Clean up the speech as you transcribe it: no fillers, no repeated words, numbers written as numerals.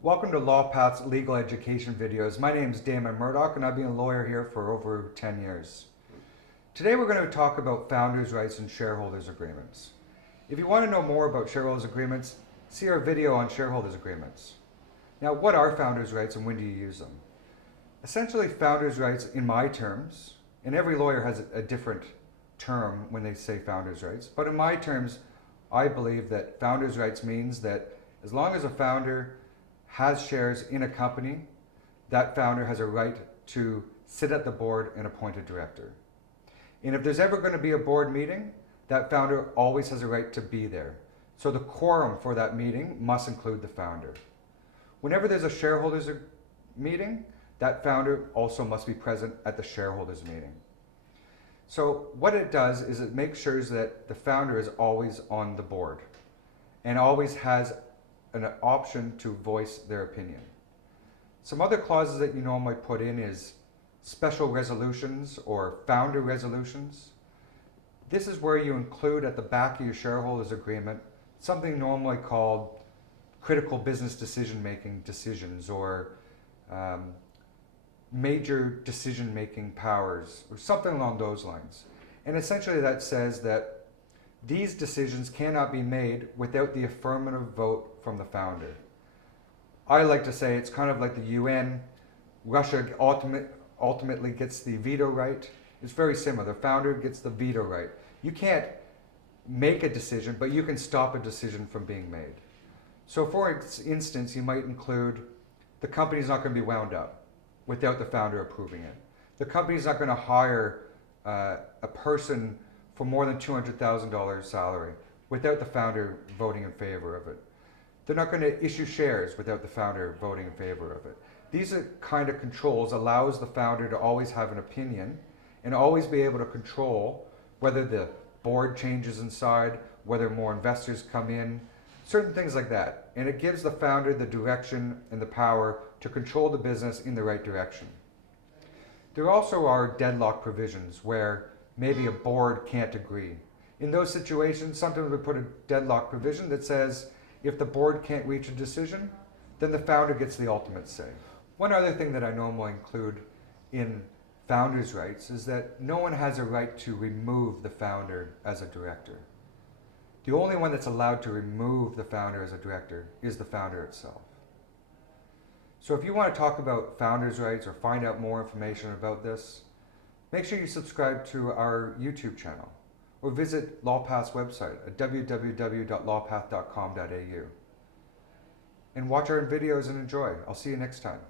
Welcome to LawPath's legal education videos. My name is Damon Murdoch and I've been a lawyer here for over 10 years. Today we're going to talk about founders' rights and shareholders' agreements. If you want to know more about shareholders' agreements, see our video on shareholders' agreements. Now, what are founders' rights and when do you use them? Essentially, founders' rights in my terms, and every lawyer has a different term when they say founders' rights, but in my terms, I believe that founders' rights means that as long as a founder has shares in a company, that founder has a right to sit at the board and appoint a director. And if there's ever going to be a board meeting, that founder always has a right to be there. So the quorum for that meeting must include the founder. Whenever there's a shareholders meeting, that founder also must be present at the shareholders meeting. So what it does is it makes sure that the founder is always on the board and always has an option to voice their opinion. Some other clauses that you normally put in is special resolutions or founder resolutions. This is where you include at the back of your shareholders agreement something normally called critical business decision-making decisions or major decision-making powers or something along those lines. And essentially that says that these decisions cannot be made without the affirmative vote from the founder. I like to say it's kind of like the UN. Russia ultimately gets the veto right. It's very similar. The founder gets the veto right. You can't make a decision, but you can stop a decision from being made. So for instance, you might include the company's not going to be wound up without the founder approving it. The company's not going to hire a person for more than $200,000 salary without the founder voting in favor of it. They're not going to issue shares without the founder voting in favor of it. These are kind of controls allows the founder to always have an opinion and always be able to control whether the board changes inside, whether more investors come in, certain things like that. And it gives the founder the direction and the power to control the business in the right direction. There also are deadlock provisions where maybe a board can't agree. In those situations, sometimes we put a deadlock provision that says if the board can't reach a decision, then the founder gets the ultimate say. One other thing that I normally include in founders' rights is that no one has a right to remove the founder as a director. The only one that's allowed to remove the founder as a director is the founder itself. So if you want to talk about founders' rights or find out more information about this, make sure you subscribe to our YouTube channel or visit LawPath's website at www.lawpath.com.au and watch our videos and enjoy. I'll see you next time.